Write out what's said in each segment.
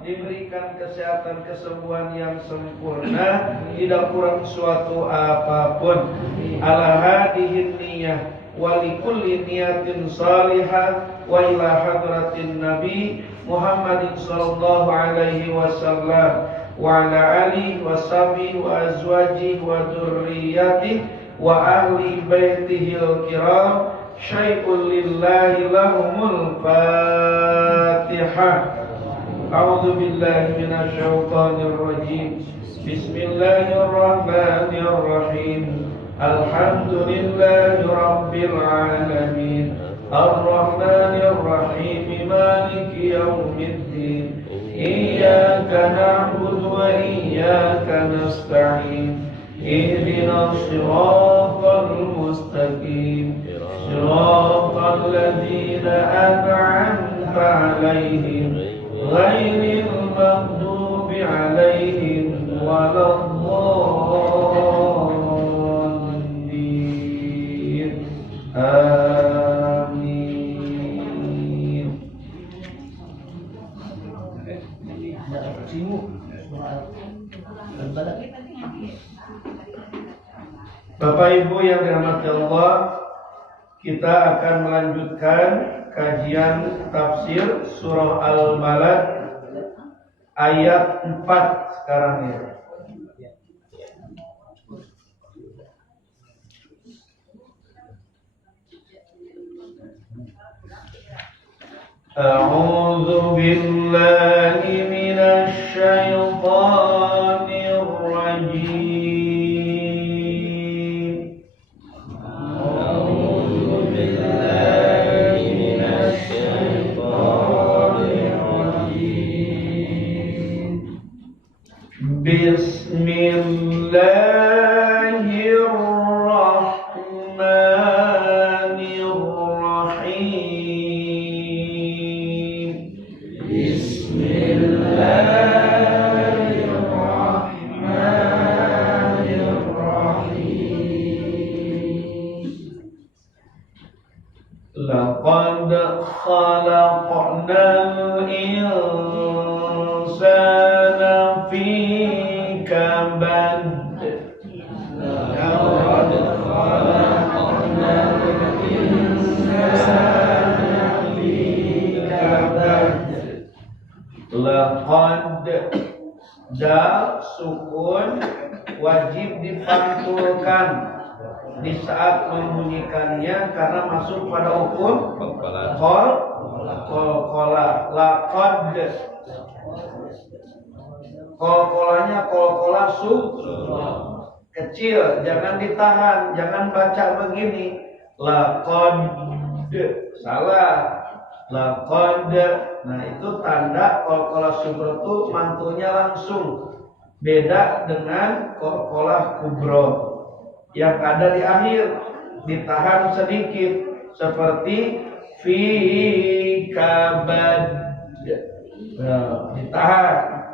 diberikan kesehatan kesembuhan yang sempurna, tidak kurang suatu apapun. Ala hadihin niyah wa likulli niyatin salihah wa ila hadratin nabi Muhammadin sallallahu alaihi wasallam wa ala alihi wa sahbihi wa azwajihi wa dzurriyyatihi wa ahli baitihil kiram syai'un lillahi lahumul fatihah. A'udzu billahi minasyaitonir rajim. Bismillahirrahmanirrahim. Alhamdulillahi rabbil alamin. Ar-rahmanir rahim. Maliki yaumiddin. Iyyaka na'budu wa iyyaka nasta'in. Ihdinas siratal mustaqim. Siratal ladzina an'amta 'alaihim ghairil maghdubi 'alaihim waladdallin. Amin. Bapak Ibu yang dirahmati Allah, kita akan melanjutkan kajian tafsir surah Al-Balad ayat 4 sekarang ya. A'udzu billahi minasy syaithanir rajim. Bismillahirrahmanirrahim. Bismillahirrahmanirrahim. Laqad khalaqnal insana fi kabad. Laqad khalaqnal insana fi kabad. Laqad dal sukun wajib dipantulkan di saat membunyikannya karena masuk pada hukum qalqalah. Laqad qalqalahnya qalqalah kecil, jangan ditahan, jangan baca begini laqad, salah. Laqad, nah itu tanda qalqalah sughra itu mantulnya langsung, beda dengan qalqalah kubra yang ada di akhir, ditahan sedikit seperti fi kabad. Nah, ditahan.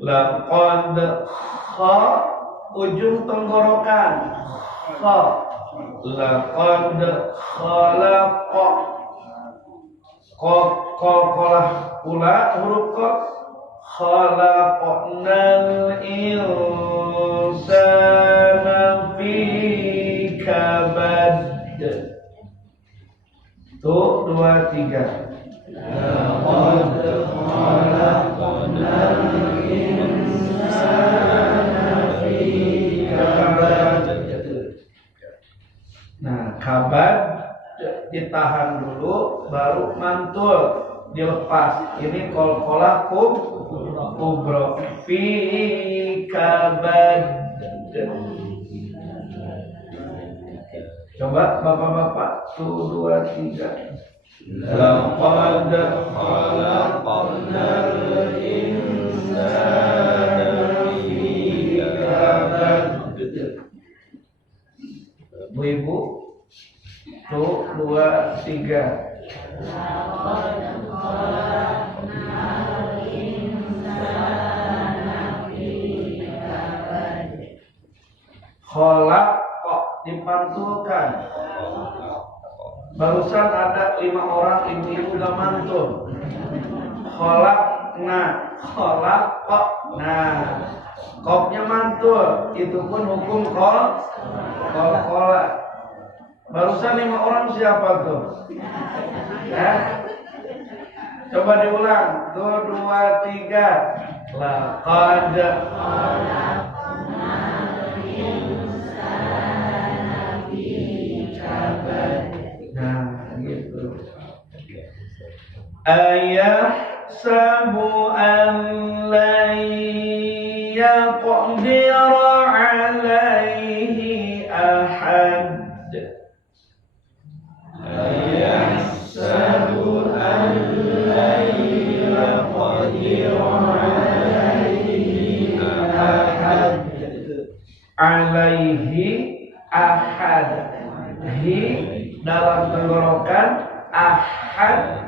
Laqad kha ujung tenggorokan kha. Laqad khalaqa qalqalah pula huruf qaf. Khalaqnal insana fi kabad. Tuh 2 3. Laqad khalaqnal insana fi kabad. Nah, kabad ditahan dulu baru mantul dilepas. Ini qalqalah kubra fi kabad. Coba bapak-bapak 2 3. Laqad khalaqnal insana fi kabad. Bu-ibu tuh 2 3. Laqad khalaqnal insana fi kabad. Khalaq kok dipantulkan. Barusan ada 5 orang ibu-ibu udah mantul. Khalaq khalaqna, khalaqna. Kopnya mantul, itu pun hukum qalqalah. Barusan 5 orang siapa tuh? Coba diulang. 1, 2, 3. Laqad nah gitu. Ayahsabu an lan yaqdira alaihi ahad. Ayahsabu an lan yaqdira alaihi ahad. Alaihi ahad. Hi dalam tenggorokan, ahad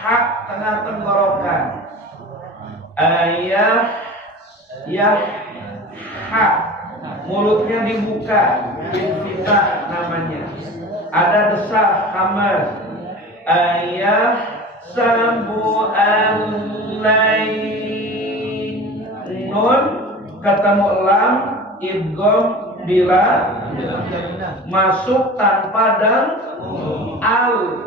hak tengah tenggorokan. Ayah yah ha mulutnya dibuka, infitah namanya. Ada desak hamaz. Ayah sabu alai nun ketemu lam idgham bila masuk tanpa dan al,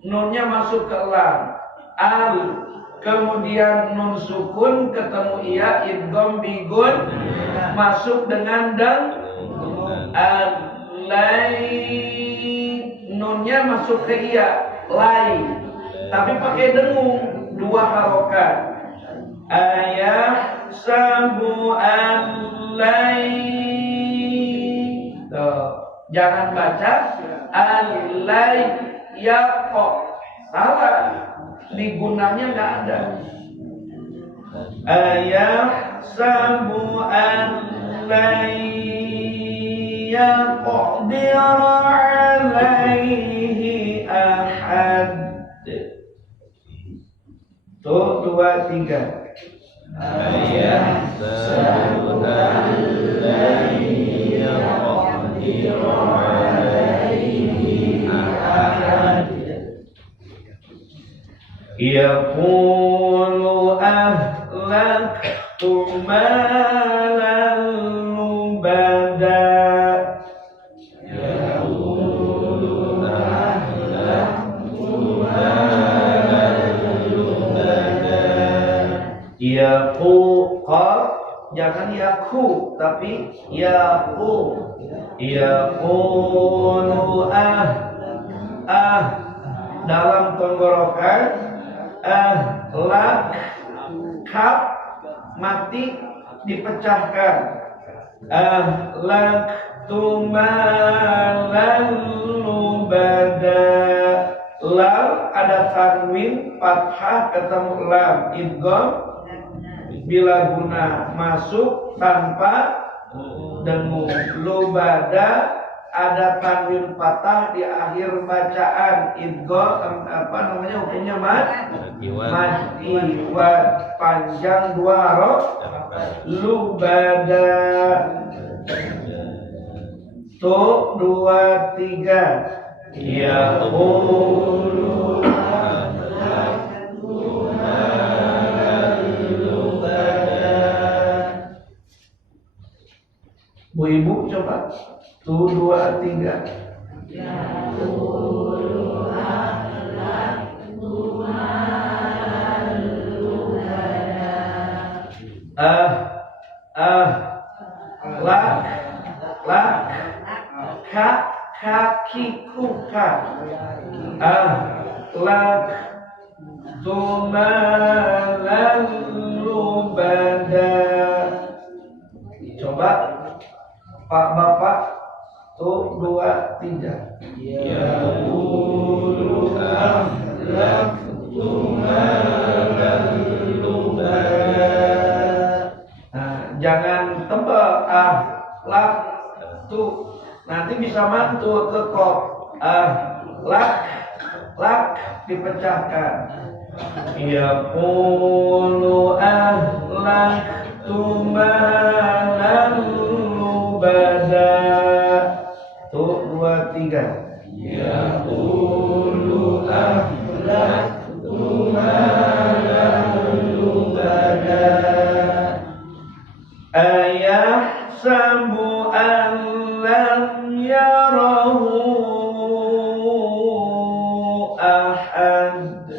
nunnya masuk ke lam al, kemudian nun sukun ketemu iya idgham bigun masuk dengan dan alai, nunnya masuk ke iya lai tapi pakai dengung 2 harokat. Ayah sabu alai. Jangan baca alai yaqo, salah, digunanya nggak ada. Ayah sabu alai yaqdira alaihi ahad. Tuh 2, 3. Ayah sabu alai yaqdira alaihi ahad. Yaqulu ahlaktu malan lubada. Yaqulu ahlaktu malan lubada. Yaqu qaf, jangan yaku tapi yaqu. Yaqulu dalam tenggorokan, lak kap mati dipecahkan. Lak tumalan lubada. Lam ada tanwin fathah ketemu lam idgham bila guna masuk tanpa dengung. Lubada ada tanwin fathah di akhir bacaan idgham hukumnya madiwan panjang 2 huruf lubada. Tuh 2, 3. Yaqulu Bu Ibu coba. Tuh 2, 3. Yaqulu ahlaktu malan lubada. Lak kaki kuka. Lak tumalan lubada. Coba Pak Bapak. Tuh 2, 3. Yaqulu ahlaktu malan lubada. Jangan tebal lak tuh, nanti bisa mantul ke kop. Lak dipecahkan. Yaqulu ahlaktu malan lubada. Tuh 2, 3. Yaqulu ahlaktu Ayahsabu an lam yarahu ahad.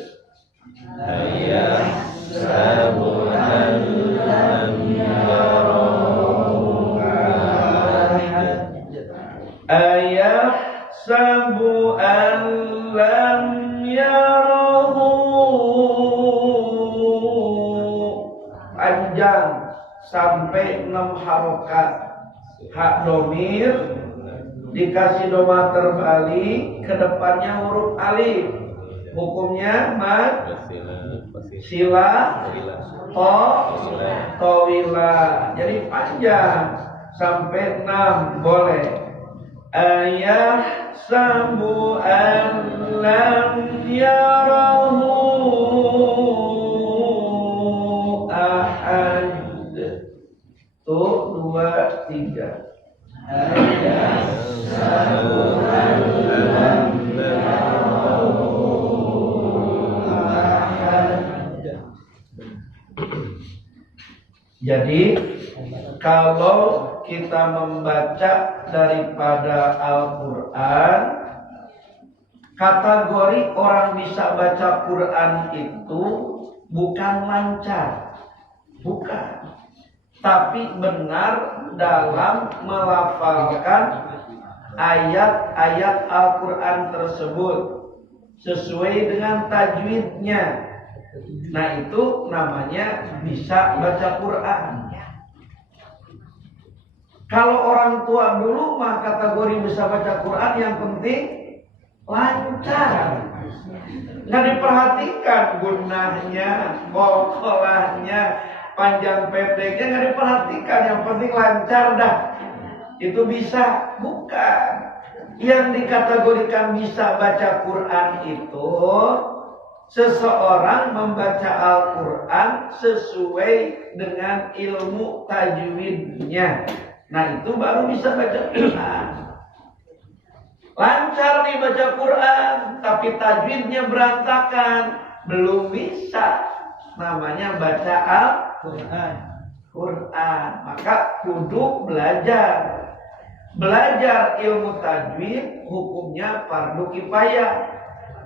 Ayahsabu an lam yarahu ahad. Ayahsabu an lam yarahu. Panjang sampai 6 harokat. Hak domir dikasih doma terbalik, ke depannya huruf alif. Hukumnya mad sila towila. Jadi panjang sampai 6 boleh. Ayah sabu an lam yarahu ahad. Tuh 2, 3. Ayah sabu an lam yarahu ahad. Jadi kalau kita membaca daripada Al-Quran, kategori orang bisa baca Quran itu bukan lancar, bukan, tapi benar dalam melafalkan ayat-ayat Al-Quran tersebut sesuai dengan tajwidnya. Nah itu namanya bisa baca Quran. Kalau orang tua dulu mah kategori bisa baca Quran yang penting lancar, nggak diperhatikan gunahnya, kolkolahnya, panjang pendeknya nggak diperhatikan, yang penting lancar dah. Itu bisa. Bukan. Yang dikategorikan bisa baca Quran itu seseorang membaca Al-Quran sesuai dengan ilmu tajwidnya. Nah itu baru bisa baca Quran. Lancar nih baca Quran, tapi tajwidnya berantakan, belum bisa. Namanya baca Al-Quran. Maka kudu belajar. Belajar ilmu tajwid hukumnya fardu kifayah.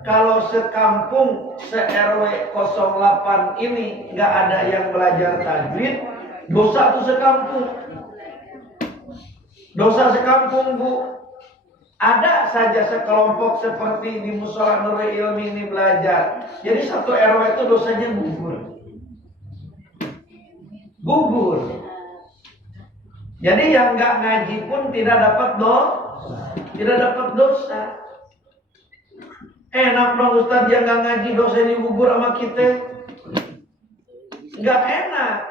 Kalau sekampung se-RW 08 ini nggak ada yang belajar tajwid, dosa tuh sekampung. Dosa sekampung, Bu. Ada saja sekelompok seperti di Mushola Nurul Ilmi ini belajar. Jadi satu RW itu dosanya gugur. Jadi yang nggak ngaji pun tidak dapat dosa. Enak dong Ustadz, yang nggak ngaji dosa ini gugur sama kita. Nggak enak.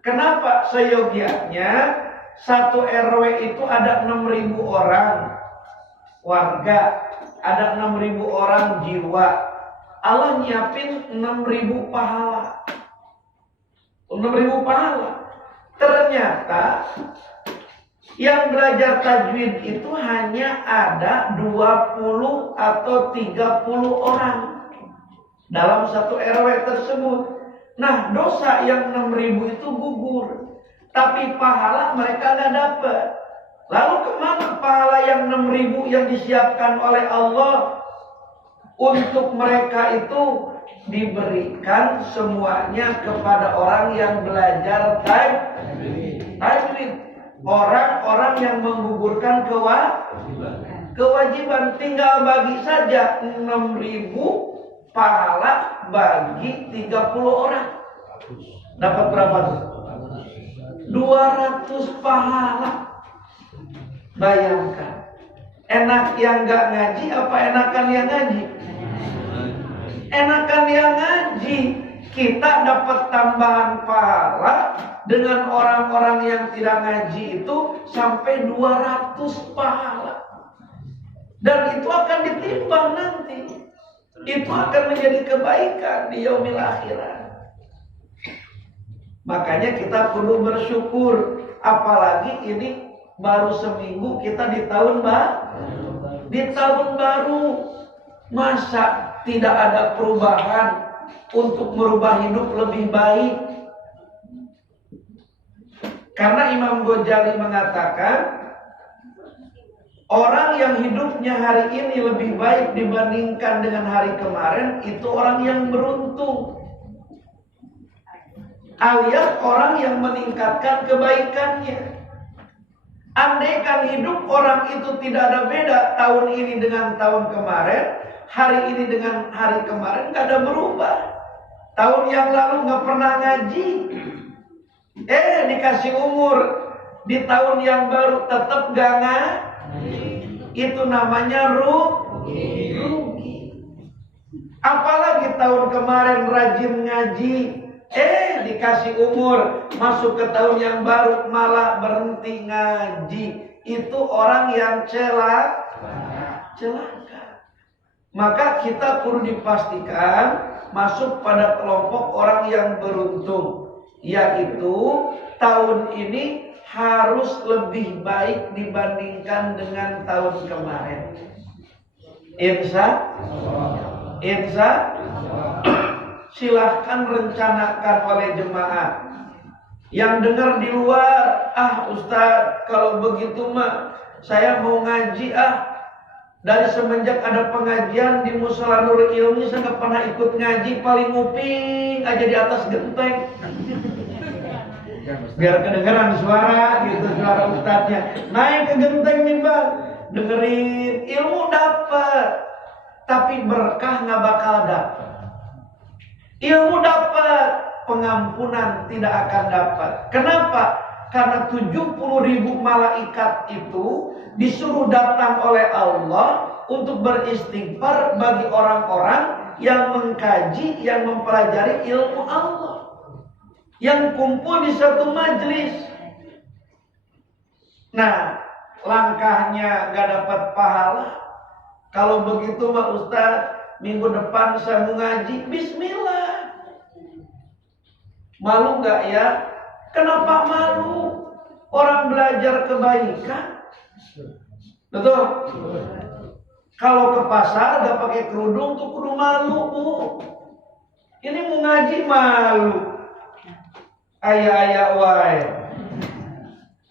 Kenapa? Seyogianya satu RW itu ada 6.000 orang warga, ada 6.000 orang jiwa. Allah nyiapin 6.000 pahala. 6.000 pahala. Ternyata yang belajar tajwid itu hanya ada 20 atau 30 orang dalam satu RW tersebut. Nah, dosa yang 6.000 itu gugur, tapi pahala mereka nggak dapat. Lalu kemana pahala yang 6.000 yang disiapkan oleh Allah untuk mereka itu? Diberikan semuanya kepada orang yang belajar tajwid. Orang-orang yang menggugurkan kewajiban. Tinggal bagi saja 6.000 pahala bagi 30 orang. Dapat berapa tuh? 200 pahala. Bayangkan. Enak yang gak ngaji apa enakan yang ngaji? Enakan yang ngaji. Kita dapat tambahan pahala dengan orang-orang yang tidak ngaji itu sampai 200 pahala. Dan itu akan ditimbang nanti. Itu akan menjadi kebaikan di yaumil akhirat. Makanya kita perlu bersyukur. Apalagi ini baru seminggu kita di tahun baru. Masa tidak ada perubahan untuk merubah hidup lebih baik. Karena Imam Ghazali mengatakan, orang yang hidupnya hari ini lebih baik dibandingkan dengan hari kemarin, itu orang yang beruntung. Alias orang yang meningkatkan kebaikannya. Andaikan hidup orang itu tidak ada beda tahun ini dengan tahun kemarin, hari ini dengan hari kemarin, gak ada berubah. Tahun yang lalu gak pernah ngaji, dikasih umur di tahun yang baru tetap gak ngaji. Itu namanya rugi. Apalagi tahun kemarin rajin ngaji, dikasih umur masuk ke tahun yang baru malah berhenti ngaji. Itu orang yang celaka. Maka kita perlu dipastikan masuk pada kelompok orang yang beruntung, yaitu tahun ini harus lebih baik dibandingkan dengan tahun kemarin. Insya silahkan rencanakan oleh jemaah. Yang dengar di luar, Ustaz, kalau begitu mah saya mau ngaji. Dari semenjak ada pengajian di Mushola Nurul Ilmi, saya nggak pernah ikut ngaji, paling nguping aja di atas genteng. Biar kedengeran suara gitu, suara ustadznya. Naik ke genteng nih bang, dengerin ilmu dapat, tapi berkah nggak bakal dapat. Ilmu dapat, pengampunan tidak akan dapat. Kenapa? Karena 70.000 malaikat itu disuruh datang oleh Allah untuk beristighfar bagi orang-orang yang mengkaji, yang mempelajari ilmu Allah, yang kumpul di satu majelis. Nah, langkahnya gak dapat pahala. Kalau begitu mah Ustaz, minggu depan saya mau ngaji, bismillah. Malu gak ya? Kenapa malu? Orang belajar kebaikan. Betul? Kalau ke pasar gak pakai kerudung tuh kudu malu, Bu. Ini mau ngaji malu. Ayah wae.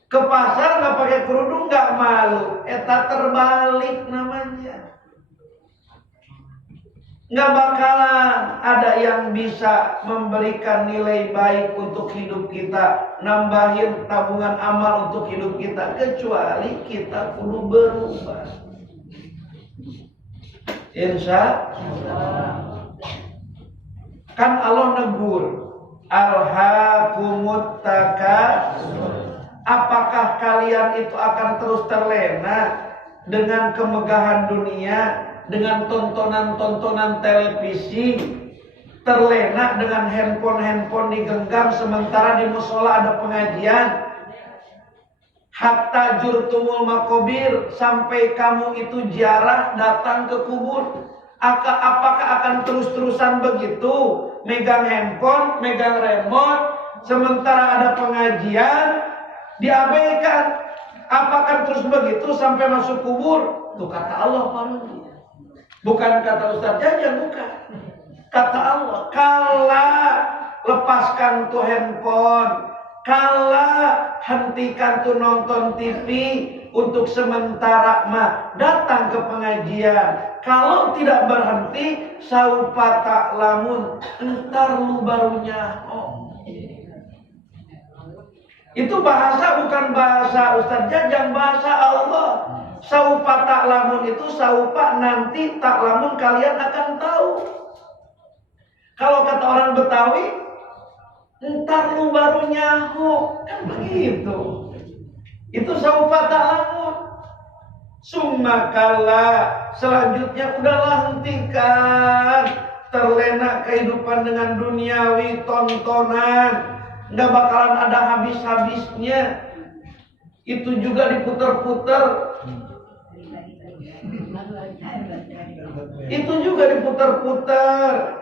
Ke pasar gak pakai kerudung gak malu. Eta terbalik namanya. Nggak bakalan ada yang bisa memberikan nilai baik untuk hidup kita, nambahin tabungan amal untuk hidup kita, kecuali kita perlu berubah. Insya Allah. Kan Allah negur, alhaakumut takatsur. Apakah kalian itu akan terus terlena dengan kemegahan dunia, dengan tontonan-tontonan televisi, terlena dengan handphone digenggam sementara di musola ada pengajian, hatta jurtumul makobir, sampai kamu itu ziarah datang ke kubur. Apakah akan terus-terusan begitu, megang handphone, megang remote, sementara ada pengajian diabaikan? Apakah terus begitu sampai masuk kubur? Itu kata Allah, Pak. Bukan kata Ustaz Jajan, bukan. Kata Allah, kala lepaskan tuh handphone, kala hentikan tuh nonton TV untuk sementara mah, datang ke pengajian. Kalau tidak berhenti, saufa ta'lamun, entar lu barunya. Itu bahasa bukan bahasa Ustaz Jajan, bahasa Allah. Saufa ta'lamun itu saufa nanti, ta'lamun kalian akan tahu. Kalau kata orang Betawi, entar lu baru nyaho, kan begitu. Itu saufa ta'lamun. Summakala, selanjutnya udahlah hentikan. Terlena kehidupan dengan duniawi, tontonan, nggak bakalan ada habis-habisnya. Itu juga diputar-putar. Itu juga diputar-putar.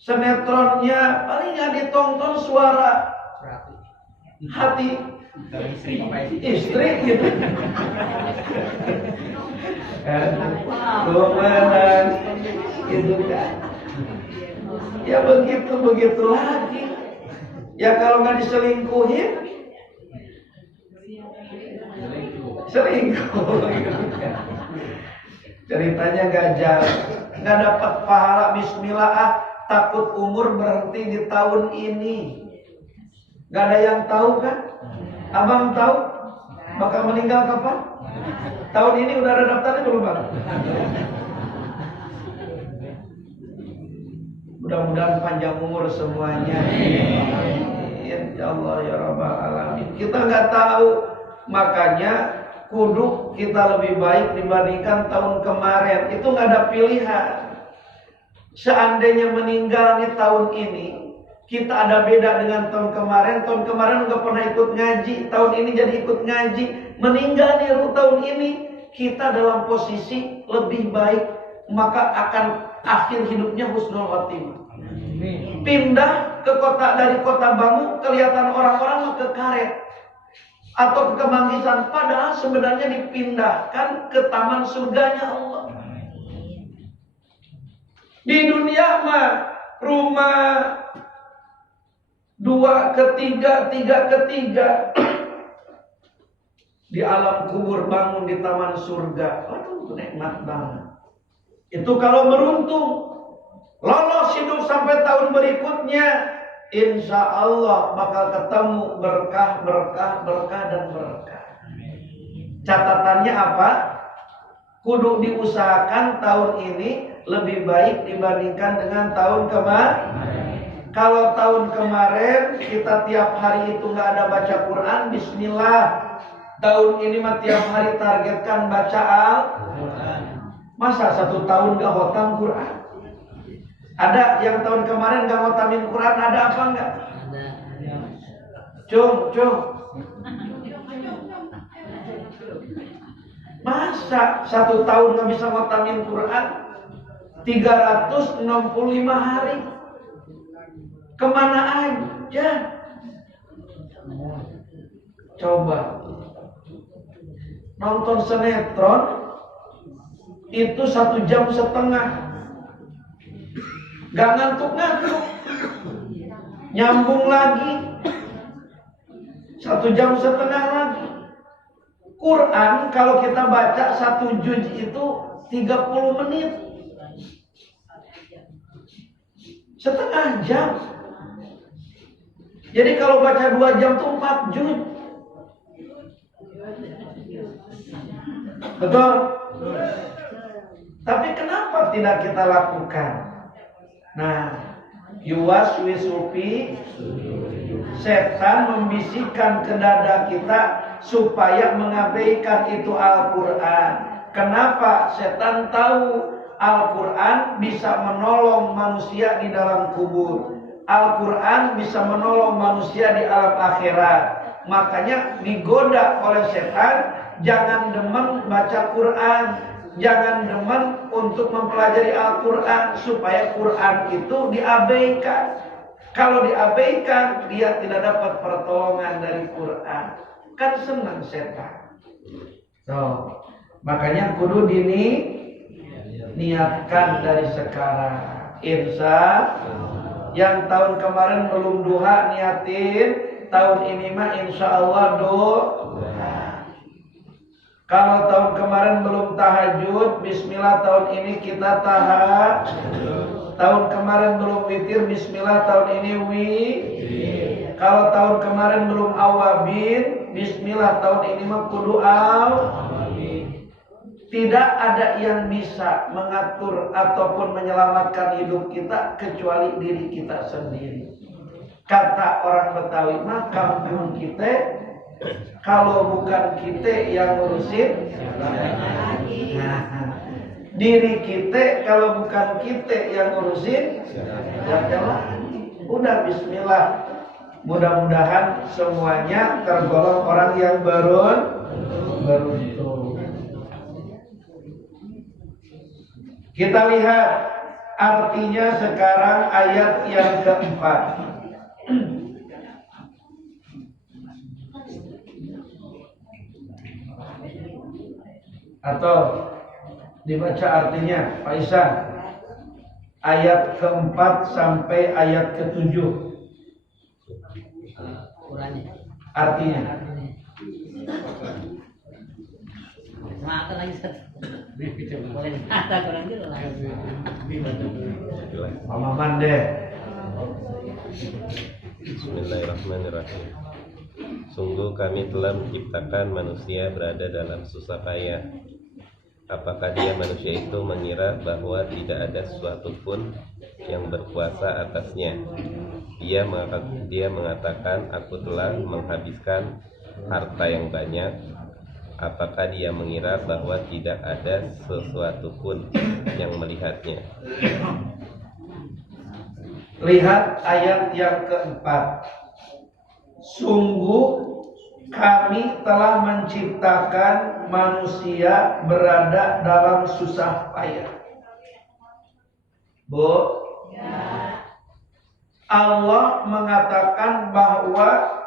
Sinetronnya paling nggak ditonton suara hati istri gitu. Lumayan gitu kan. Ya begitu lagi. Ya kalau nggak diselingkuhin, selingkuh. Ceritanya gajah nggak dapat pahala bismillah, takut umur berhenti di tahun ini. Nggak ada yang tahu kan? Abang tahu bakal meninggal kapan? Tahun ini udah ada daftarnya belum bang? Mudah-mudahan panjang umur semuanya. Ya Allah ya Rabbal Alamin. Kita nggak tahu, makanya kudu kita lebih baik dibandingkan tahun kemarin. Itu nggak ada pilihan. Seandainya meninggal di tahun ini, kita ada beda dengan tahun kemarin. Tahun kemarin nggak pernah ikut ngaji, tahun ini jadi ikut ngaji. Meninggal di tahun ini, kita dalam posisi lebih baik, maka akan akhir hidupnya husnul khotimah. Pindah ke kota, dari kota Bangu kelihatan orang-orang ke karet atau ke Kemanggisan, padahal sebenarnya dipindahkan ke taman surganya Allah. Di dunia mah rumah 2 ke 3, 3 ke 3. Di alam kubur bangun di taman surga. Aduh, nikmat banget. Itu kalau beruntung, lolos hidup sampai tahun berikutnya, insya Allah bakal ketemu berkah, dan berkah. Catatannya apa? Kudu diusahakan tahun ini lebih baik dibandingkan dengan tahun kemarin. Kalau tahun kemarin kita tiap hari itu nggak ada baca Quran, bismillah. Tahun ini mah tiap hari targetkan baca Al-Quran. Masa 1 tahun nggak khotam Quran? Ada yang tahun kemarin nggak khotamin Quran, ada apa nggak? Cung. Masa 1 tahun nggak bisa khotamin Quran? 365 hari. Kemana aja? Coba nonton sinetron itu 1,5 jam, gak ngantuk-ngantuk, nyambung lagi 1,5 jam lagi. Quran kalau kita baca 1 juz itu 30 menit, setengah jam. Jadi kalau baca 2 jam tuh 4 juz. Betul? Tapi kenapa tidak kita lakukan? Nah, yuwaswisufi, setan membisikkan ke dada kita supaya mengabaikan itu Al-Quran. Kenapa? Setan tahu Al-Quran bisa menolong manusia di dalam kubur. Al-Quran bisa menolong manusia di alam akhirat. Makanya digoda oleh setan, jangan demen baca Quran, jangan demen untuk mempelajari Al-Quran, supaya Quran itu diabaikan. Kalau diabaikan, dia tidak dapat pertolongan dari Quran. Kan senang setan. Makanya kudu niatkan dari sekarang. Insya yang tahun kemarin belum duha, niatin. Tahun ini mah insya Allah duha. Kalau tahun kemarin belum tahajud, bismillah tahun ini kita tahajud. Tahun kemarin belum witir, bismillah tahun ini witir. Kalau tahun kemarin belum awabin, bismillah tahun ini mah kudu awabin. Tidak ada yang bisa mengatur ataupun menyelamatkan hidup kita kecuali diri kita sendiri. Kata orang Betawi mah, kampung kita kalau bukan kita yang ngurusin, diri kita kalau bukan kita yang ngurusin, udah bismillah. Mudah-mudahan semuanya tergolong orang yang beruntung. Kita lihat artinya sekarang ayat yang keempat. Atau dibaca artinya, Pak Isan. ayat keempat sampai ayat ketujuh. Artinya. Pemahaman deh. Bismillahirrahmanirrahim. Sungguh kami telah menciptakan manusia berada dalam susah payah. Apakah dia manusia itu mengira bahwa tidak ada sesuatu pun yang berkuasa atasnya? Dia mengatakan, aku telah menghabiskan harta yang banyak. Apakah dia mengira bahwa tidak ada sesuatu pun yang melihatnya? Lihat ayat yang keempat. Sungguh kami telah menciptakan manusia berada dalam susah payah. Bu, Allah mengatakan bahwa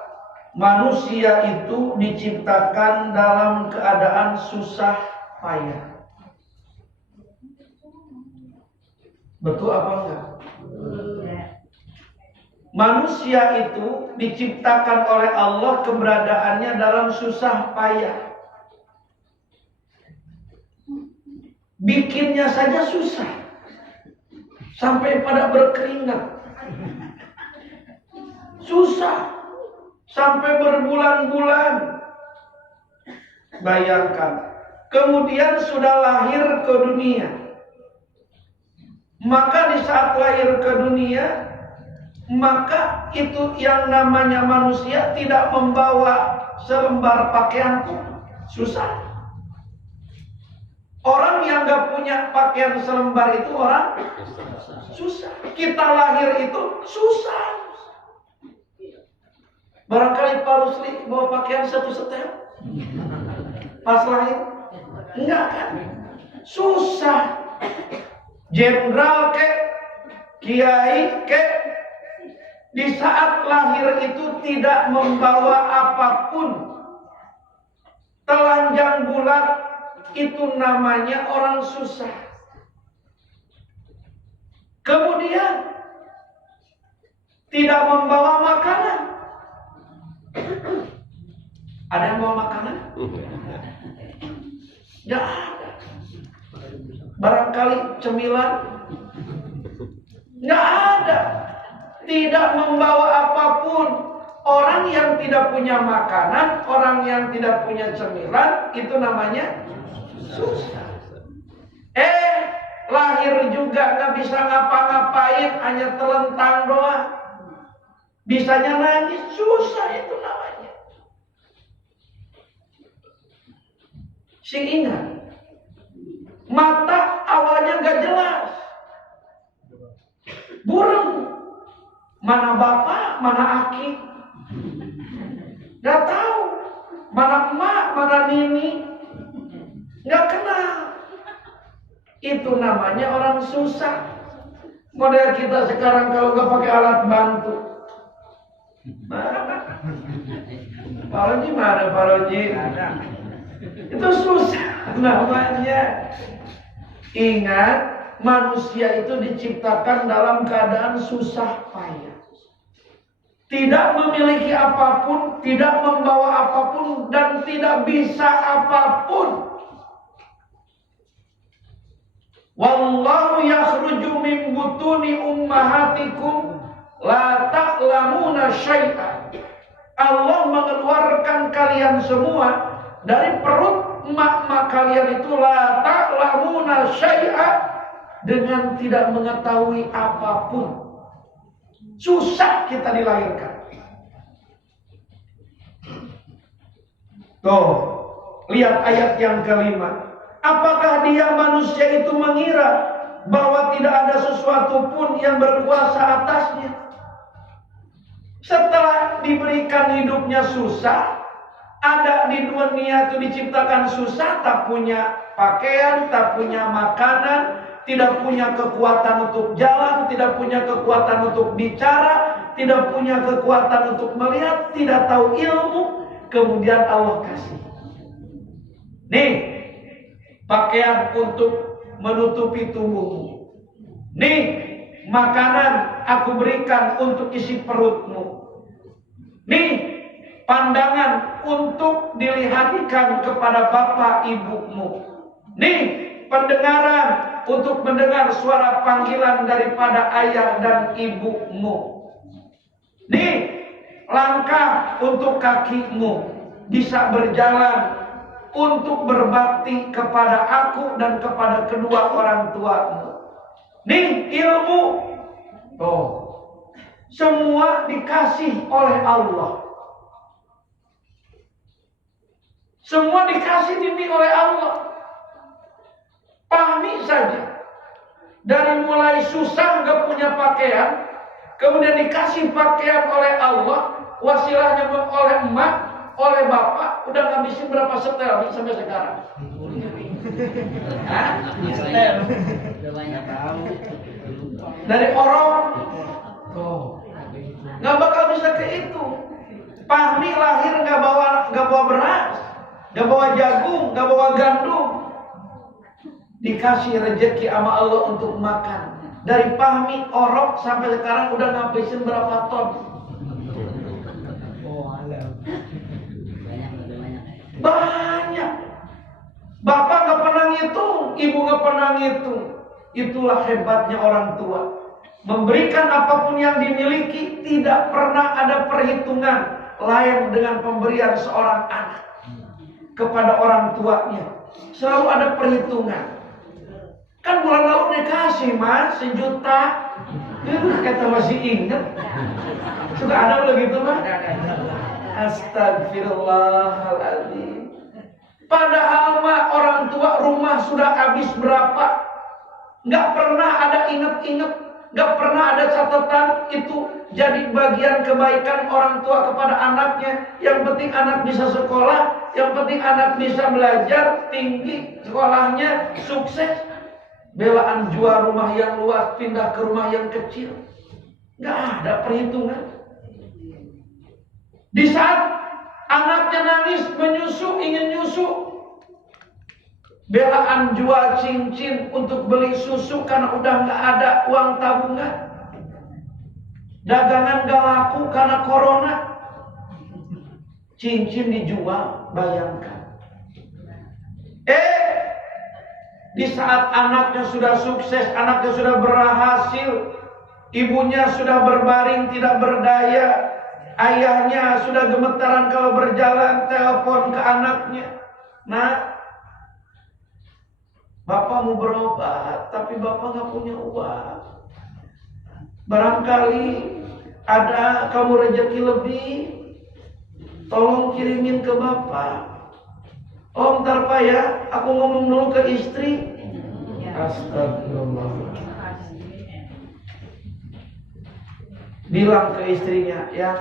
manusia itu diciptakan dalam keadaan susah payah. Betul apa enggak? Manusia itu diciptakan oleh Allah keberadaannya dalam susah payah. Bikinnya saja susah. Sampai pada berkeringat. Susah. Sampai berbulan-bulan. Bayangkan. Kemudian sudah lahir ke dunia. Maka di saat lahir ke dunia, maka itu yang namanya manusia tidak membawa selembar pakaian pun susah. Orang yang gak punya pakaian selembar itu orang susah. Kita lahir itu susah. Barangkali Pak Rusli bawa pakaian satu setel pas lahir? Enggak kan? Susah. Jenderal ke, kiai ke, di saat lahir itu tidak membawa apapun. Telanjang bulat itu namanya orang susah. Kemudian tidak membawa makanan. Ada yang bawa makanan? Tidak ada. Barangkali cemilan? Tidak ada. Tidak membawa apapun. Orang yang tidak punya makanan, orang yang tidak punya cemilan, itu namanya susah. Lahir juga gak bisa ngapa-ngapain, hanya telentang doang. Bisanya nangis, susah itu namanya. Si ingat, mata awalnya gak jelas. Burung. Mana bapak, mana aki. Gak tahu. Mana emak, mana nini. Gak kenal. Itu namanya orang susah. Model kita sekarang kalau gak pakai alat bantu. Pak Roji mana Pak Roji? Itu susah namanya. Ingat, manusia itu diciptakan dalam keadaan susah payah. Tidak memiliki apapun, tidak membawa apapun, dan tidak bisa apapun. Wallahu yakhruju min butuni ummahatikum la ta'lamuna syai'an. Allah mengeluarkan kalian semua dari perut emak-emak kalian itu la ta'lamuna syai'an, dengan tidak mengetahui apapun. Susah kita dilahirkan. Tuh, lihat ayat yang kelima. Apakah dia manusia itu mengira bahwa tidak ada sesuatu pun yang berkuasa atasnya? Setelah diberikan hidupnya susah, ada di dunia itu diciptakan susah, tak punya pakaian, tak punya makanan, tidak punya kekuatan untuk jalan, tidak punya kekuatan untuk bicara, tidak punya kekuatan untuk melihat, tidak tahu ilmu. Kemudian Allah kasih. Nih, pakaian untuk menutupi tubuhmu. Nih, makanan aku berikan untuk isi perutmu. Nih, pandangan untuk dilihatkan kepada bapak ibumu. Nih, pendengaran untuk mendengar suara panggilan daripada ayah dan ibumu. Nih, langkah untuk kakimu bisa berjalan untuk berbakti kepada aku dan kepada kedua orang tuamu. Nih, ilmu. Oh, semua dikasih oleh Allah. Semua dikasih bimbing oleh Allah. Pahami saja. Dari mulai susah gak punya pakaian, kemudian dikasih pakaian oleh Allah, wasilahnya oleh emak, oleh bapak, udah ngabisin berapa setel sampai sekarang? Hah? Setel. Dari orang, nggak bakal bisa kehitung. Pahmi lahir nggak bawa beras, nggak bawa jagung, nggak bawa gandum. Dikasih rezeki sama Allah untuk makan. Dari Pahmi orok sampai sekarang udah ngabisin berapa ton? Banyak. Bapak nggak pernah ngitung, ibu nggak pernah ngitung. Itulah hebatnya orang tua. Memberikan apapun yang dimiliki, tidak pernah ada perhitungan lain dengan pemberian seorang anak kepada orang tuanya. Selalu ada perhitungan. Kan bulan lalu dikasih mas 1 juta. Kita masih ingat. Sudah ada begitu mas? Astagfirullahaladzim. Padahal mah orang tua rumah sudah habis berapa? Nggak pernah ada inget-inget, nggak pernah ada catatan itu jadi bagian kebaikan orang tua kepada anaknya. Yang penting anak bisa sekolah, yang penting anak bisa belajar tinggi sekolahnya, sukses. Belaan jual rumah yang luas, pindah ke rumah yang kecil. Nggak ada perhitungan. Di saat anaknya nangis, menyusu, ingin nyusu, belaan jual cincin untuk beli susu karena udah nggak ada uang tabungan. Dagangan gak laku karena corona. Cincin dijual, bayangkan. Di saat anaknya sudah sukses, anaknya sudah berhasil, ibunya sudah berbaring tidak berdaya, ayahnya sudah gemetaran kalau berjalan, telepon ke anaknya, "Nak, bapak mau berobat, tapi bapak nggak punya uang. Barangkali ada kamu rezeki lebih, tolong kirimin ke bapak." "Oh, ntar pak ya, aku ngomong dulu ke istri." Astagfirullah. Bilang ke istrinya, "Ya,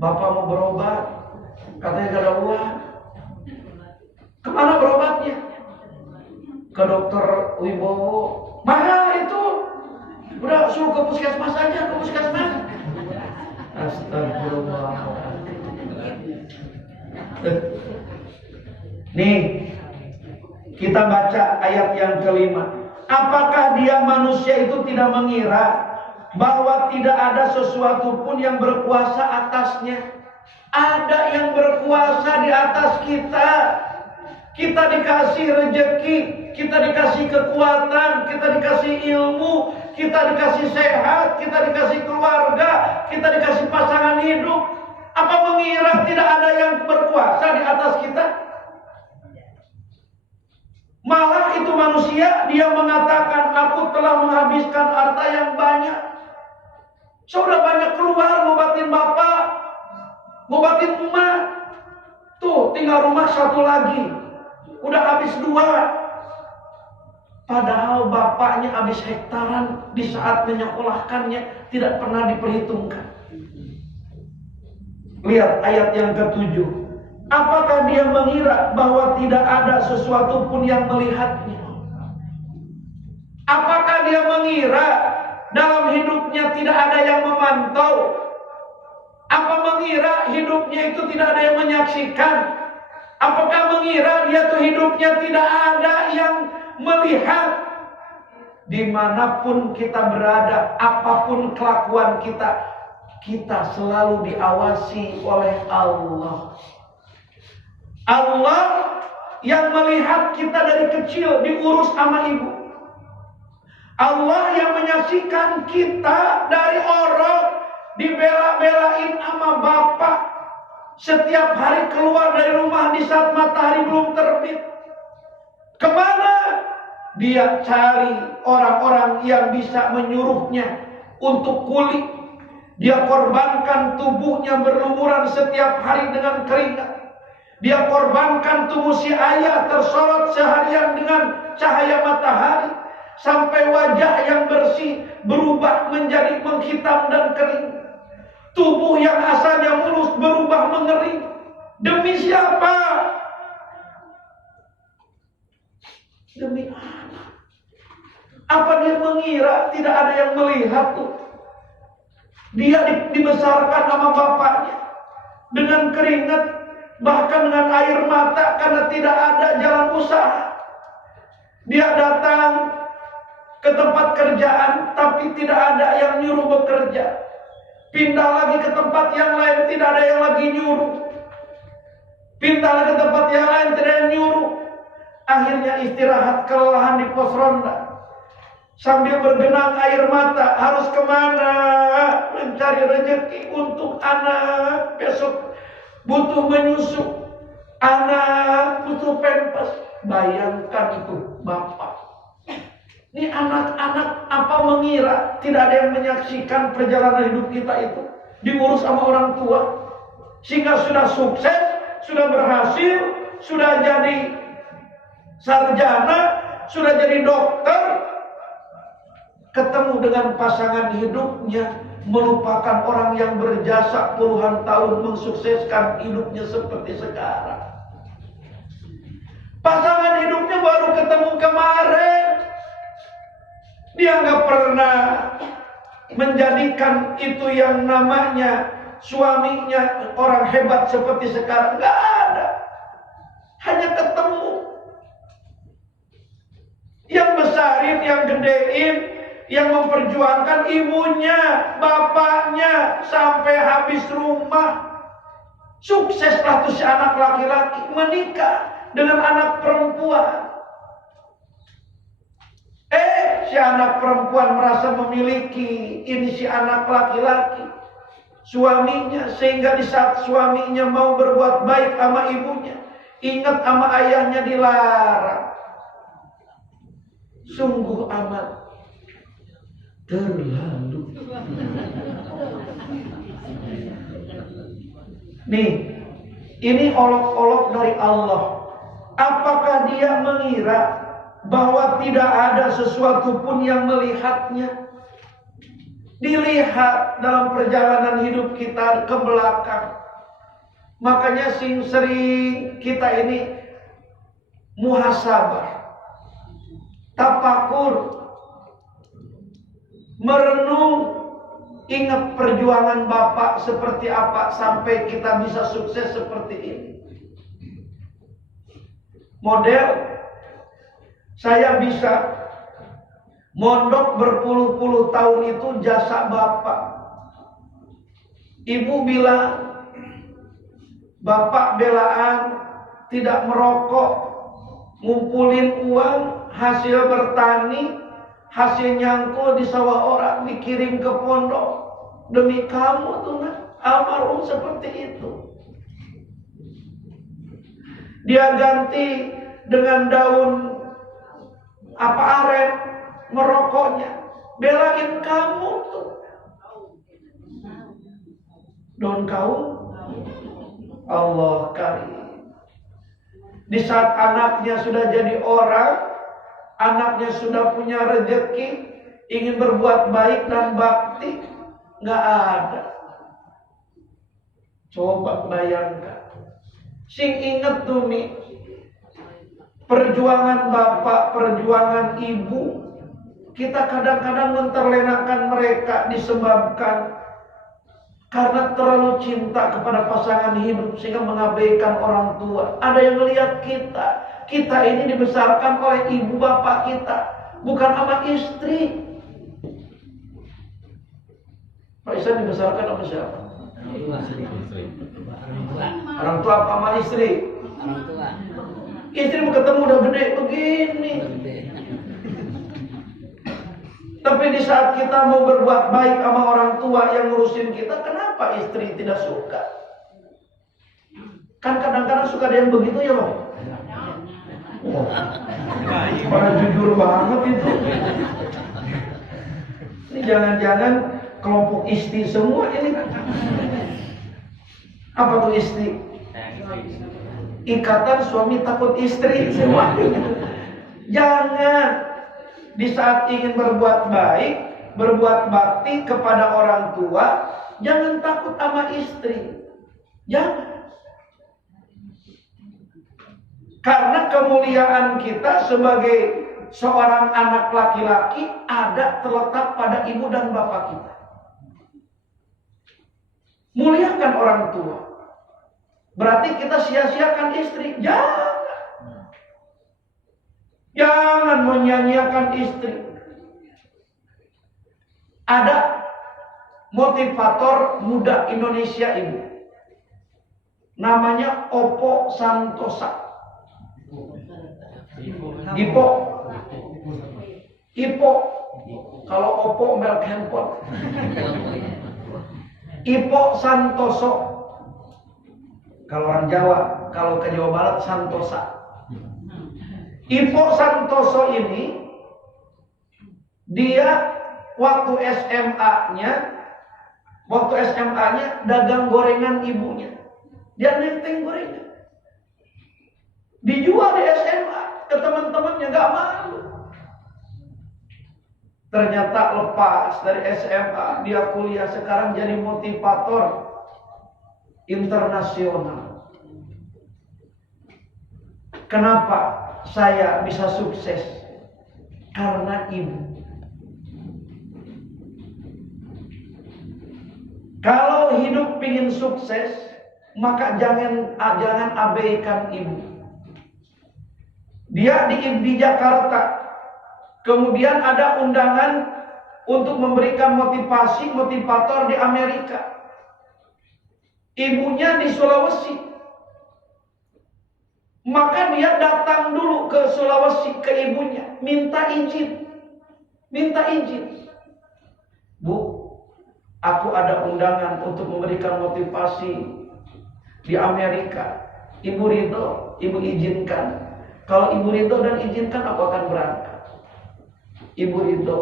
bapak mau berobat, katanya gak ada uang." "Kemana berobatnya?" "Ke dokter Wibowo." "Mahal itu, udah suruh ke puskesmas aja, ke puskesmas." Astagfirullah. Nih, kita baca ayat yang kelima. Apakah dia manusia itu tidak mengira bahwa tidak ada sesuatu pun yang berkuasa atasnya? Ada yang berkuasa di atas kita. Kita dikasih rezeki, kita dikasih kekuatan, kita dikasih ilmu, kita dikasih sehat, kita dikasih keluarga, kita dikasih pasangan hidup. Apa mengira tidak ada yang berkuasa di atas kita? Malah itu manusia, dia mengatakan, "Aku telah menghabiskan harta yang banyak. Sudah banyak keluar, ngobatin bapak, ngobatin emak. Tuh, tinggal rumah 1 lagi. Udah habis 2. Padahal bapaknya habis hektaran di saat menyekolahkannya tidak pernah diperhitungkan. Lihat ayat yang ke-7. Apakah dia mengira bahwa tidak ada sesuatu pun yang melihatnya? Apakah dia mengira dalam hidupnya tidak ada yang memantau? Apa mengira hidupnya itu tidak ada yang menyaksikan? Apakah mengira dia tuh hidupnya tidak ada yang melihat? dimanapun kita berada, apapun kelakuan kita, kita selalu diawasi oleh Allah. Allah yang melihat kita dari kecil diurus sama ibu. Allah yang menyaksikan kita dari orang dibela-belain sama bapak, setiap hari keluar dari rumah di saat matahari belum terbit. Kemana? Dia cari orang-orang yang bisa menyuruhnya untuk kuli. Dia korbankan tubuhnya berlumuran setiap hari dengan keringat. Dia korbankan tubuh si ayah tersorot seharian dengan cahaya matahari, sampai wajah yang bersih berubah menjadi menghitam dan kering. Tubuh yang asalnya mulus berubah mengering. Demi siapa? Demi anak. Apa dia mengira tidak ada yang melihat tuh? Dia dibesarkan sama bapaknya dengan keringat, bahkan dengan air mata karena tidak ada jalan usaha. Dia datang ke tempat kerjaan tapi tidak ada yang nyuruh bekerja. Pindah lagi ke tempat yang lain, tidak ada yang lagi nyuruh. Pindah lagi ke tempat yang lain, tidak ada yang nyuruh. Akhirnya istirahat kelelahan di pos ronda. Sambil bergenang air mata, harus kemana? Mencari rezeki untuk anak. Besok butuh menyusu, anak butuh pempes. Bayangkan itu bapak. Ini anak-anak apa mengira tidak ada yang menyaksikan perjalanan hidup kita itu diurus sama orang tua, sehingga sudah sukses, sudah berhasil, sudah jadi sarjana, sudah jadi dokter, ketemu dengan pasangan hidupnya, melupakan orang yang berjasa puluhan tahun mensukseskan hidupnya seperti sekarang. Pasangan hidupnya baru ketemu kemarin. Dia nggak pernah menjadikan itu yang namanya suaminya orang hebat seperti sekarang. Nggak ada. Hanya ketemu. Yang besarin, yang gedein, yang memperjuangkan ibunya, bapaknya, sampai habis rumah. Sukseslah tuh si anak laki-laki menikah dengan anak perempuan. Si anak perempuan merasa memiliki ini si anak laki-laki, suaminya, sehingga di saat suaminya mau berbuat baik sama ibunya, ingat sama ayahnya dilarang. Sungguh amat terlalu. Nih, ini olok-olok dari Allah. Apakah dia mengira bahwa tidak ada sesuatu pun yang melihatnya? Dilihat dalam perjalanan hidup kita ke belakang. Makanya sering kita ini muhasabah, tafakur, merenung, ingat perjuangan Bapak seperti apa sampai kita bisa sukses seperti ini. Model saya bisa mondok berpuluh-puluh tahun itu jasa Bapak. Ibu bilang, Bapak belaan tidak merokok, ngumpulin uang, hasil bertani, hasil nyangkul di sawah orang, dikirim ke pondok. Demi kamu tuh nak, almarhum seperti itu. Dia ganti dengan daun aren merokoknya, belain kamu tuh. Daun kaum Allah karim. Di saat anaknya sudah jadi orang, anaknya sudah punya rezeki, ingin berbuat baik dan bakti, nggak ada. Coba bayangkan. Sing inget tuh nih, perjuangan bapak, perjuangan ibu, kita kadang-kadang menterlenakan mereka disebabkan karena terlalu cinta kepada pasangan hidup sehingga mengabaikan orang tua. Ada yang melihat kita ini dibesarkan oleh ibu bapak kita, bukan sama istri. Pak Ihsan dibesarkan sama siapa? Orang tua apa sama istri? Orang tua. Istri mau ketemu udah gede begini. Tapi di saat kita mau berbuat baik sama orang tua yang ngurusin kita, kenapa istri tidak suka? Kan kadang-kadang suka ada yang begitu ya, Bang? Orang jujur banget itu. Ini jangan-jangan kelompok istri semua ini. Apa tuh istri? Ikatan suami takut istri semua. Jangan. Di saat ingin berbuat baik, berbuat bakti kepada orang tua, jangan takut sama istri. Jangan. Karena kemuliaan kita sebagai seorang anak laki-laki ada terletak pada ibu dan bapak kita. Muliakan orang tua. Berarti kita sia-siakan istri. Jangan. Jangan menyanyiakan istri. Ada motivator muda Indonesia ini. Namanya Oppo Santosa. Ipo. Kalau Oppo merek handphone. Ipo Santoso. Kalau orang Jawa, kalau ke Jawa Barat Santosa. Ipo Santoso ini dia waktu SMA-nya dagang gorengan ibunya. Dia nenteng gorengan. Dijual di SMA ke teman-temannya, gak malu. Ternyata lepas dari SMA, dia kuliah sekarang jadi motivator internasional. Kenapa saya bisa sukses? Karena ibu. Kalau hidup ingin sukses, maka jangan abaikan ibu. Dia di Jakarta, kemudian ada undangan untuk memberikan motivator di Amerika. Ibunya di Sulawesi. Maka dia datang dulu ke Sulawesi, ke ibunya, minta izin. Bu, aku ada undangan untuk memberikan motivasi di Amerika. Ibu ridho, ibu izinkan. Kalau ibu ridho dan izinkan, aku akan berangkat. Ibu ridho,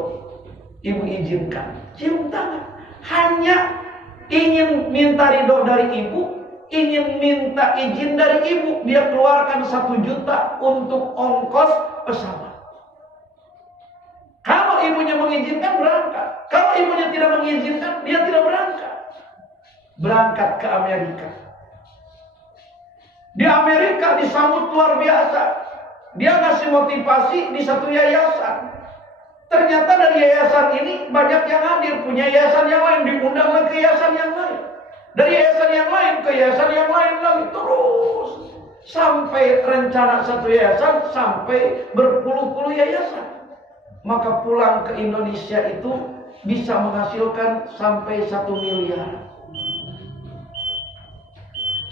ibu izinkan. Cium tangan. Hanya ingin minta ridho dari ibu, ingin minta izin dari ibu, dia keluarkan 1 juta untuk ongkos pesawat. Kalau ibunya mengizinkan, berangkat. Kalau ibunya tidak mengizinkan, dia tidak berangkat. Berangkat ke Amerika. Di Amerika disambut luar biasa. Dia ngasih motivasi di satu yayasan. Ternyata dari yayasan ini banyak yang hadir, punya yayasan yang lain, diundang lagi ke yayasan yang lain. Dari yayasan yang lain ke yayasan yang lain lagi, terus sampai rencana satu yayasan sampai berpuluh-puluh yayasan. Maka pulang ke Indonesia itu bisa menghasilkan sampai 1 miliar.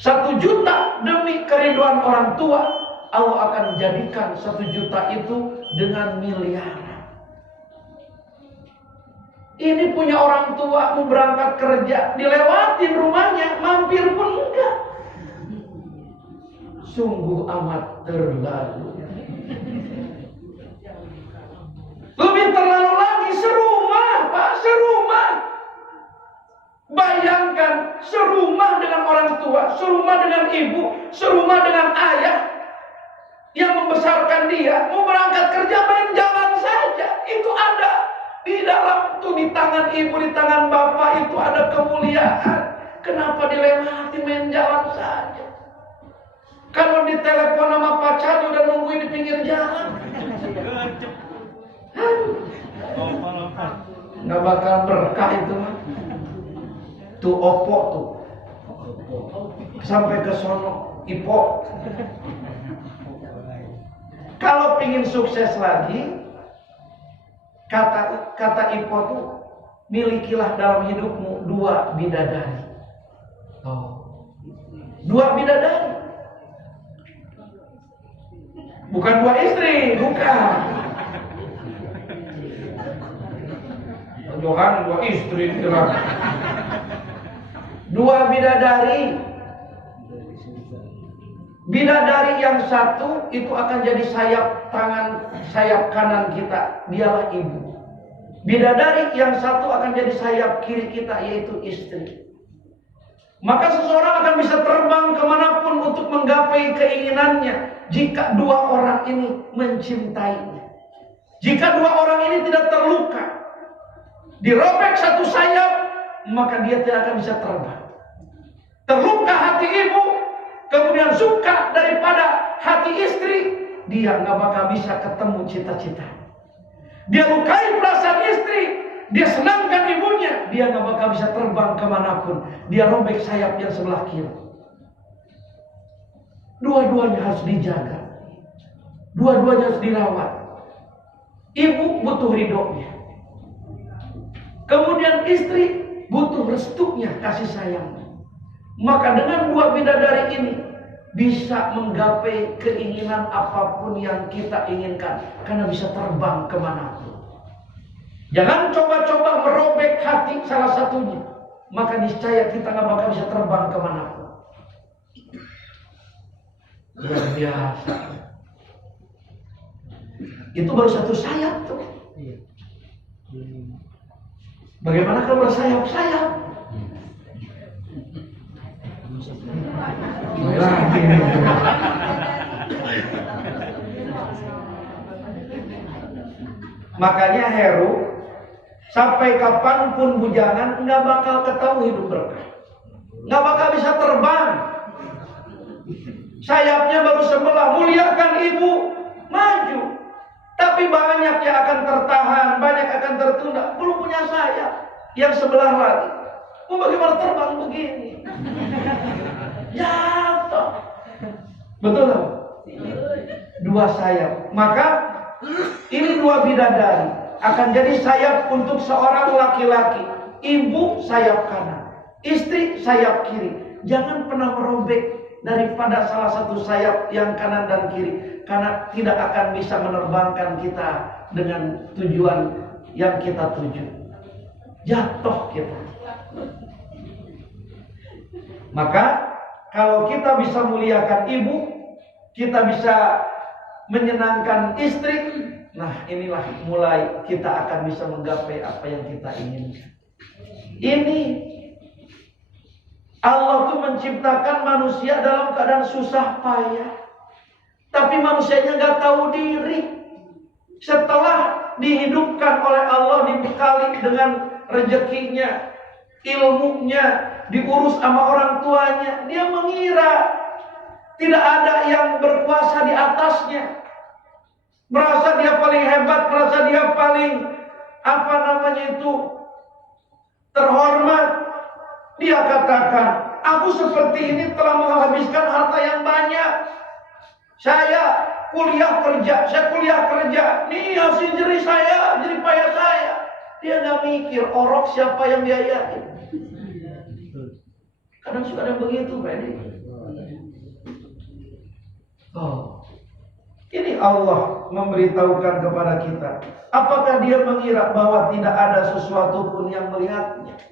1 juta demi kerinduan orang tua, Allah akan jadikan 1 juta itu dengan miliaran. Ini punya orang tua mau berangkat kerja, dilewatin rumahnya, mampir pun enggak. Sungguh amat terlalu. Lebih terlalu lagi serumah, Pak, serumah. Bayangkan serumah dengan orang tua, serumah dengan ibu, serumah dengan ayah yang membesarkan dia, mau berangkat kerja main jalan saja. Itu ada di dalam tuh, di tangan ibu, di tangan bapak itu ada kemuliaan. Kenapa dilewati main jalan saja? Kalau ditelepon sama pacarnya udah nungguin di pinggir jalan. Nggak bakal berkah itu mah. Tuh Oppo tuh. Sampai ke sono, Ipo. Kalau pingin sukses lagi, Kata Ipo tuh, milikilah dalam hidupmu 2 bidadari. Oh. 2 bidadari. Bukan 2 istri, bukan. Johan 2 istri. 2 bidadari. Bidadari yang satu itu akan jadi sayap kanan kita, dialah ibu. Bidadari yang satu akan jadi sayap kiri kita, yaitu istri. Maka seseorang akan bisa terbang kemanapun untuk menggapai keinginannya jika 2 orang ini mencintainya. Jika 2 orang ini tidak terluka, dirobek satu sayap, maka dia tidak akan bisa terbang. Terluka hati ibu, kemudian suka daripada hati istri, dia nggak bakal bisa ketemu cita-cita. Dia lukai perasaan istri, dia senangkan ibunya, dia nggak bakal bisa terbang kemanapun. Dia robek sayap yang sebelah kiri. Dua-duanya harus dijaga, dua-duanya harus dirawat. Ibu butuh ridhonya, kemudian istri butuh restunya, kasih sayang. Maka dengan 2 bidadari ini bisa menggapai keinginan apapun yang kita inginkan, karena bisa terbang kemanapun. Jangan coba-coba merobek hati salah satunya, maka niscaya kita nggak bakal bisa terbang kemanapun. Luar biasa. Itu baru satu sayap tuh. Bagaimana kalau bersayap-sayap? Makanya Heru sampai kapanpun bujangan nggak bakal ketahui hidup berkah, nggak bakal bisa terbang. Sayapnya baru sebelah, muliakan ibu, maju. Tapi banyak yang akan tertahan, banyak akan tertunda, belum punya sayap. Yang sebelah lagi, mau bagaimana terbang begini? Jatuh. Betul tak? 2 sayap. Maka ini 2 bidadari akan jadi sayap untuk seorang laki-laki. Ibu sayap kanan, istri sayap kiri. Jangan pernah merobek daripada salah satu sayap yang kanan dan kiri, karena tidak akan bisa menerbangkan kita dengan tujuan yang kita tuju. Jatuh kita. Maka kalau kita bisa muliakan ibu, kita bisa menyenangkan istri, nah inilah mulai kita akan bisa menggapai apa yang kita inginkan. Ini Allah tuh menciptakan manusia dalam keadaan susah payah, tapi manusianya nggak tahu diri. Setelah dihidupkan oleh Allah, dibekali dengan rezekinya, ilmunya, diurus sama orang tuanya, dia mengira tidak ada yang berkuasa di atasnya, merasa dia paling hebat, merasa dia paling terhormat. Dia katakan, aku seperti ini telah menghabiskan harta yang banyak. Saya kuliah kerja, nih hasil jerih saya, jerih payah saya. Dia nggak mikir orok siapa yang biayain. Kadang suka ada begitu, Pak. Ini Allah memberitahukan kepada kita. Apakah dia mengira bahwa tidak ada sesuatu pun yang melihatnya?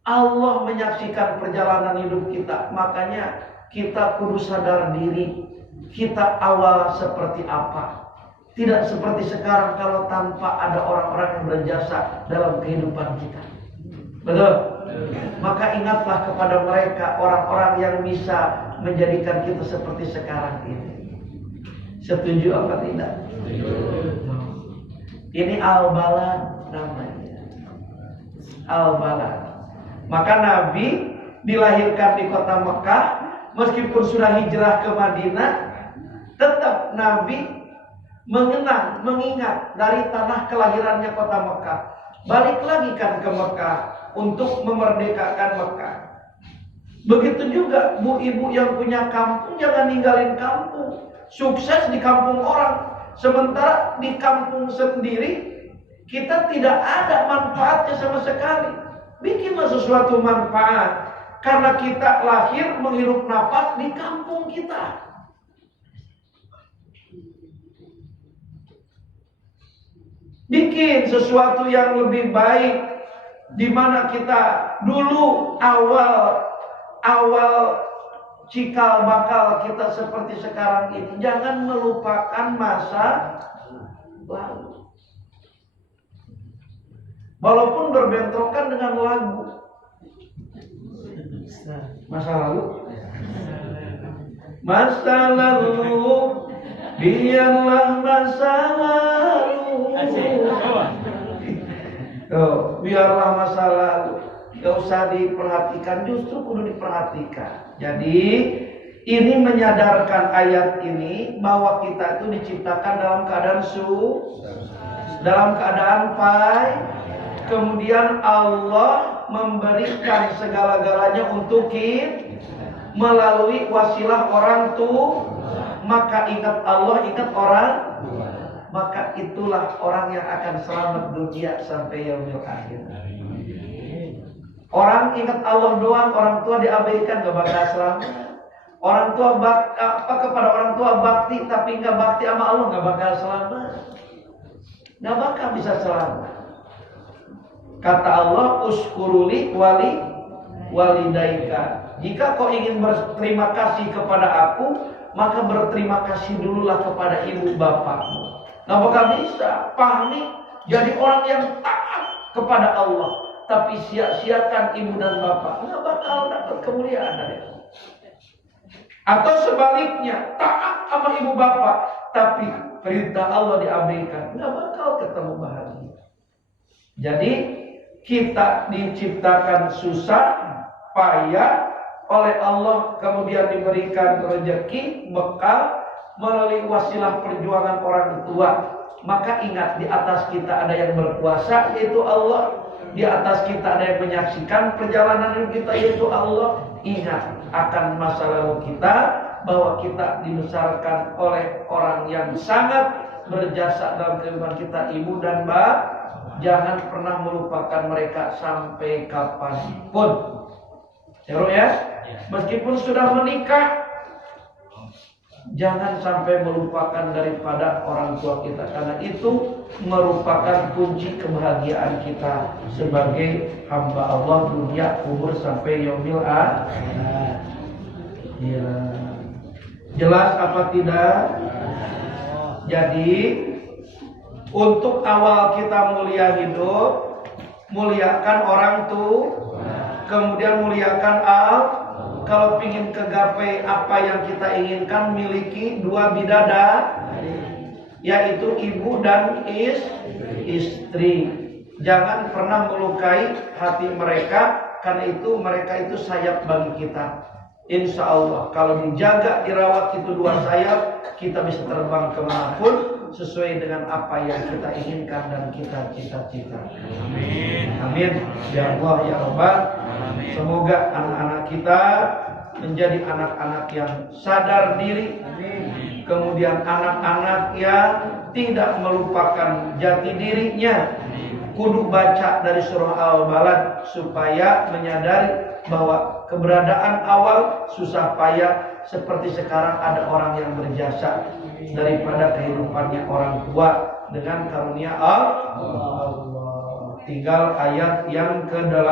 Allah menyaksikan perjalanan hidup kita. Makanya kita kudu sadar diri. Kita awal seperti apa. Tidak seperti sekarang kalau tanpa ada orang-orang yang berjasa dalam kehidupan kita. Betul? Maka ingatlah kepada mereka, orang-orang yang bisa menjadikan kita seperti sekarang ini. Setuju apa tidak? Ini Al-Balad namanya. Al-Balad. Maka Nabi dilahirkan di kota Mekah, meskipun sudah hijrah ke Madinah, tetap Nabi mengingat dari tanah kelahirannya kota Mekah. Balik lagi kan ke Mekah untuk memerdekakan Mekah. Begitu juga bu ibu yang punya kampung, jangan ninggalin kampung. Sukses di kampung orang, sementara di kampung sendiri Kita tidak ada manfaatnya sama sekali. Bikinlah sesuatu manfaat. Karena kita lahir menghirup nafas di kampung kita. Bikin sesuatu yang lebih baik, di mana kita dulu awal cikal bakal kita seperti sekarang ini. Jangan melupakan masa lalu, walaupun berbentrokan dengan lagu. Masa lalu, biarlah masa lalu. Biarlah masa lalu, gak usah diperhatikan, justru kudu diperhatikan. Jadi ini menyadarkan ayat ini bahwa kita itu diciptakan dalam keadaan dalam keadaan kemudian Allah memberikan segala-galanya untuk kita melalui wasilah orang tua. Maka ingat Allah, ingat orang, maka itulah orang yang akan selamat dunia sampai yaumil akhir. Orang ingat Allah doang, orang tua diabaikan, gak bakal selamat. Orang tua kepada orang tua bakti tapi gak bakti sama Allah, gak bakal selamat. Gak bakal bisa selamat. Kata Allah, uskuruli walidaika. Jika kau ingin berterima kasih kepada aku, maka berterima kasih dululah kepada ibu bapakmu. Gak bakal bisa pahami jadi orang yang taat kepada Allah, tapi sia-siakan ibu dan bapak, gak bakal dapat kemuliaan dari Allah. Atau sebaliknya, taat sama ibu bapak, tapi perintah Allah diabaikan, gak bakal ketemu bahagia. Jadi kita diciptakan susah, payah oleh Allah, kemudian diberikan rezeki, bekal melalui wasilah perjuangan orang tua. Maka ingat, di atas kita ada yang berkuasa, yaitu Allah. Di atas kita ada yang menyaksikan perjalanan hidup kita, yaitu Allah. Ingat akan masa lalu kita, bahwa kita dibesarkan oleh orang yang sangat berjasa dalam kehidupan kita, ibu dan bapak. Jangan pernah melupakan mereka sampai kapanpun. Ya, meskipun sudah menikah, jangan sampai melupakan daripada orang tua kita, karena itu merupakan kunci kebahagiaan kita sebagai hamba Allah dunia kubur sampai yaumil akhir. Ya. Jelas apa tidak? Jadi untuk awal kita mulia hidup, muliakan orang tua, kemudian muliakan kalau ingin kegapai apa yang kita inginkan, miliki dua bidadari, yaitu ibu dan istri. Jangan pernah melukai hati mereka, karena itu mereka itu sayap bagi kita. Insya Allah kalau dijaga, dirawat itu dua sayap, kita bisa terbang kemanapun sesuai dengan apa yang kita inginkan dan kita cita-cita. Amin. Amin. Ya Allah, ya Rabbal. Semoga anak-anak kita menjadi anak-anak yang sadar diri. Kemudian anak-anak yang tidak melupakan jati dirinya. Kudu baca dari surah Al-Balad supaya menyadari bahwa keberadaan awal susah payah seperti sekarang ada orang yang berjasa daripada kehidupannya orang tua dengan karunia Allah. Tinggal ayat yang ke-8,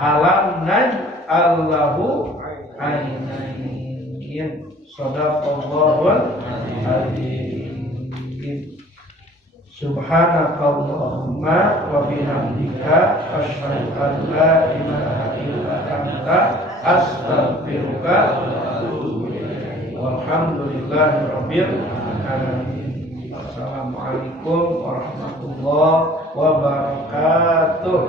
alam naj'allahu ainain. Shadaqallahul azim. Subhanakallahumma wa bihamdika asyhadu an la ilaha illa anta astaghfiruka wa atubu ilaik. Walhamdulillahi rabbil alamin. Assalamualaikum warahmatullahi wabarakatuh.